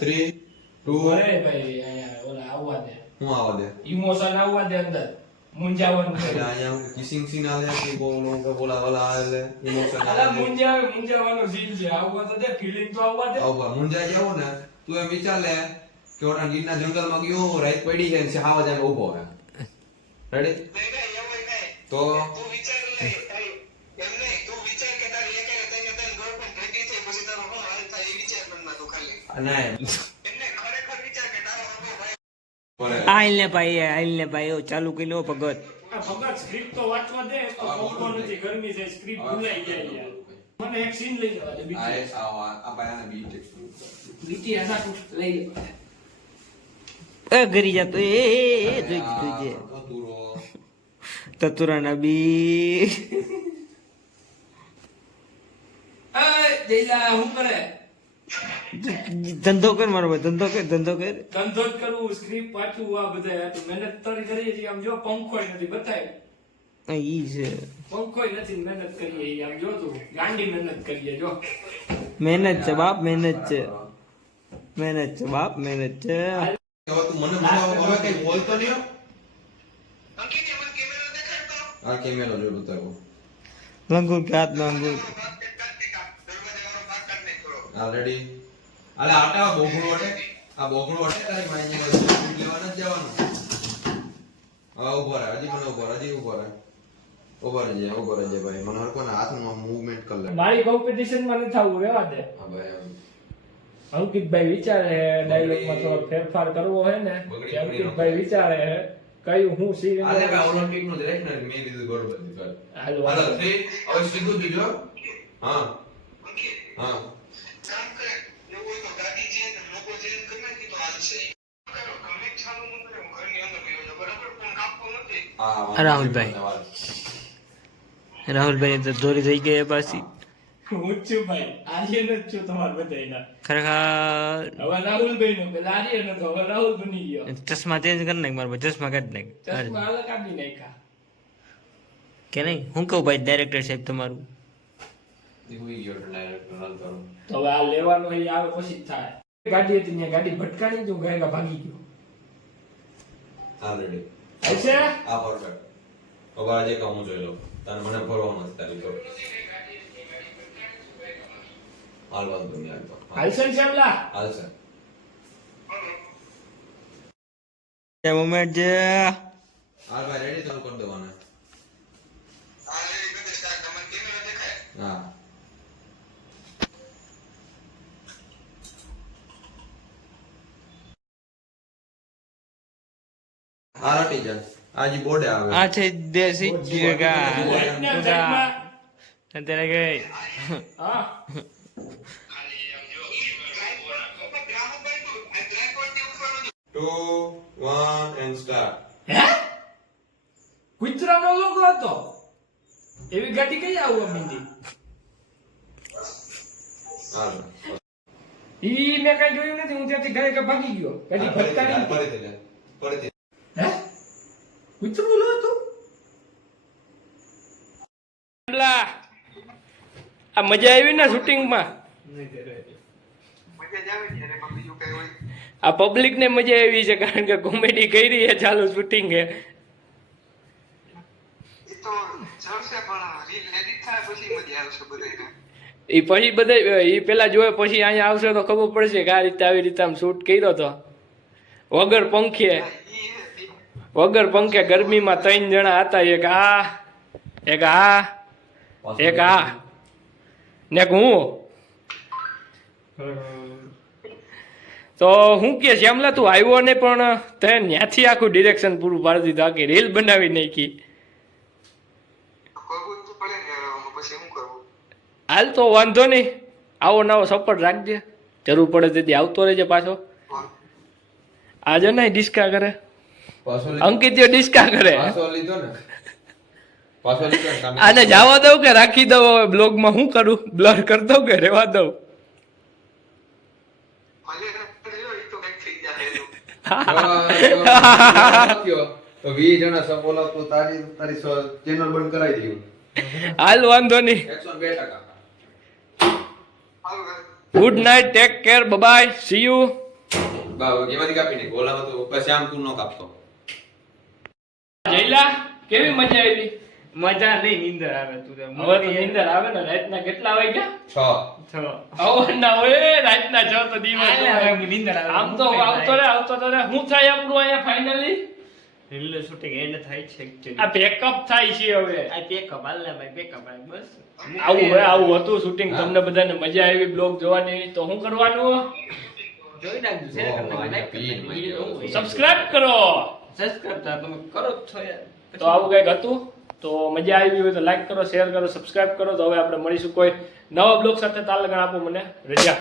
3 2 અરે ભાઈ અહીંયા ઓલા આવવા દે હું આવા દે ઇમોશન આવવા દે અંદર મુંજાવન એટલે અહીંયા કિસિંગ સીન આલે કે બોલા વાલા આલે ઇમોશન અલા આલે મુંજાવાનો સીન છે આવવા તો દે ફીલિંગ તો આવવા દે આવા મુંજાઈ જાવ ને તું એમ વિચાર લે કે ઓટા ગીરના જંગલમાં ગયો રાત પડી છે ને સાવા જાય ઊભો હે રેડી તો તું વિચાર લે એમ નહીં તું વિચાર કે તારી એક તને ગર્લફ્રેન્ડ ભેગી થઈ પછી તારો શું હાલ થાય એ વિચાર કર ના તું ખાલી ના એમને ખરેખર વિચાર કે તારો ભાઈ આઈલને ભાઈ ઓ ચાલુ કરી લો ભગત આ ભગત સ્ક્રિપ્ટ તો વાંચવા દે તો કોકો નથી ગરમી છે સ્ક્રિપ્ટ ભૂલાઈ જાય યાર મને એક સીન લઈ જવા દે આ એક આ પાયાના બીટ બીટી આસા લઈ લે એ ગરી જાતો એ જોઈ તતુરા નબી એ જઈલા હું કરે ધંધો કર મારો ભાઈ ધંધો કર ધંધો જ કરવું સ્ક્રિપ્ટ વાંચવું આ બધા તો મહેનત તરી કરીએ છીએ આમ જો પંખોય નથી બતાય ઈ છે પંખોય નથી મહેનત કરીએ ઈ આમ જો તું ગાંડી મહેનત કરીએ જો મહેનત છે બાપ મહેનત છે બાપ મહેનત છે તું મને હવે કઈ બોલતો નહીં અંકિત મને કેમેરો દેખાડતો આ કેમેરો જો બતાવો લંગુર કે હાથમાં અંગુર વાત કરતા કે દરવાજાવાળો ભાગ કાઢ નહીં કરો ઓલરેડી અલે આટા બોગડો અટે આ બોગડો અટે તારી માઈને લેવાના જ જવાનું આ ઉભો રહે હજી મને ઉભો રહે ભાઈ મને હર કોના હાથમાં મૂવમેન્ટ કર લે મારી કોમ્પિટિશન માં નથી આવું રહેવા દે હા ભાઈ અંકિતભાઈ વિચારે ડાયલોગ માં થોડો ફેરફાર કરવો હે ને કે અંકિતભાઈ વિચારે હે કયું હું સીન આલે ભાઈ ઓલિમ્પિક નું ડિરેક્ટર મે કીધું બરોબર દીધું હાલો હાલો 3 હવે સીધું દીધો હા અંકિત હા કામ કરે એવું હોય તો ગાડી છે ને લોકો જે કરે ને તો હાલ છે કરો કમેન્ટ ચાલુ ન કરે હું ઘરની અંદર ગયો છું બરાબર પણ કાપતો નથી હા રાહુલભાઈ તો દોરી થઈ ગઈ પાછી હું જ છું ભાઈ આર્યન જ છું તમાર બધાયના ખરેખર હવે રાહુલભાઈ નો પેલા આર્યન હતો હવે રાહુલ બની ગયો ચશ્મા ચેન્જ કરી નાખ મારો ભાઈ ચશ્મા કાઢી નાખ ચશ્મા અલગ કાઢી નાખ્યા કે નહીં હું કહું ભાઈ ડાયરેક્ટર સાહેબ તમારું દીવી ગયો ડાયરેક્ટર હાલ કરો તો હવે આ લેવાનો એ આવે પછી જ થાય ગાડી હતી ત્યાં ગાડી ભટકાણી તો ગાયકા ભાગી ગયો ઓલરેડી હશે આ પરફેક્ટ હવે આજે કામ જોઈ લો તને મને ફરવાનું છે તારી તો હાલ વાંધો નહીં હાલ તો હાલસન શ્યામલા હાલ છે મોમેન્ટ છે હાલ ભાઈ રેડી ચાલુ કરી દેવાના આ લે બધે સ્ટાર્ટ તમને કેમેરો દેખાય હા આ રટી જા આજી બોર્ડે આવે આ છે દેશી જીગા વાઇટના જગમાં અત્યારે ગઈ હા ખાલી આમ જો ગ્રાહક ભાઈ તો બ્લેક બોર્ડ થી ઉપાડો 2 1 and start હે કુતરાનો લોગો હતો એવી ગાડી કઈ આવું મીંડી હાલ ઈ મેં કઈ જોયું નથી હું ત્યાંથી ગાયકા ભાગી ગયો ગાડી ભટકાણી ફરીથી હે કુતરું બોલો હતું આ મજા આવી ને શૂટિંગમાં મજા જ આવે જ્યારે પણ બીજું કઈ હોય આ પબ્લિક ને મજા આવી છે કારણ કે કોમેડી કરી છે ચાલુ શૂટિંગ છે એ તો ચડશે પણ રીલ એડિટ થાય પછી મજા આવશે બધાને એ પછી બધા એ પેલા જોયે પછી અહીંયા આવશે તો ખબર પડશે કે આ રીતે આવી રીતે આમ શૂટ કર્યો તો વગર પંખે ગરમીમાં 3 જણા હતા એક આ ને હું તો હું કે શ્યામલા તું આવ્યો ને પણ તે ત્યાંથી આખું ડિરેક્શન પૂરું પાડી દીધું આખી રીલ બનાવી નાખી કરવું તો પડે ને યાર પછી શું કરવું હાલ તો વાંધો નહીં આવો નવો સપોર્ટ રાખજે જરૂર પડે તેથી આવતો રહેજે પાછો આજે નહીં ડિસ્કા કરે અંકિત ડિસ્કા કરે આને જવા દઉં કે રાખી દઉં હવે બ્લોગમાં શું કરું બ્લર કરી દઉં કે રહેવા દઉં ભલે રહ્યો એ તો કઈક થઈ જાય તો 20 જણા સબ બોલાવ તો તારી ચેનલ બંધ કરાવી દઉં હાલ વાંધો નહીં 102% હાલો good night, take care, bye, see you. બાબા એમાંથી કાપી નાખ. ઓલામાં તો પછી આમ તું ન કાપતો. જયલા કેવી મજા આવી? મજા નહીં, નીંદર આવે તું તો. હવે તો નીંદર આવે ને. રાતના કેટલા વાગ્યા? 6. અવરના હોય રાતના 6 તો દિવસ હવે નીંદર આવે. આમ તો આવતો રે હું થાય આપણું અહીંયા ફાઇનલી રીલ શૂટિંગ એન્ડ થાય છે actually. આ પેકઅપ થાય છે હવે. આ પેકઅપ હાલ ને ભાઈ, પેકઅપ આ બસ. આવું હતું શૂટિંગ. તમને બધાને મજા આવી બ્લોગ જોવાની તો શું કરવાનું? જોઈ નાખજો, શેર કરી નાખજો, લાઈક કરી નાખજો. સબસ્ક્રાઇબ કરો. સબસ્ક્રાઇબ તો તમે કરો જ છો યાર. તો આવું કંઈક હતું. તો મજા આવી હોય તો લાઈક કરો, શેર કરો, સબસ્ક્રાઇબ કરો. તો હવે આપણે મળીશું કોઈ નવા બ્લોગ સાથે. તાલ લગાડ આપો મને રજા.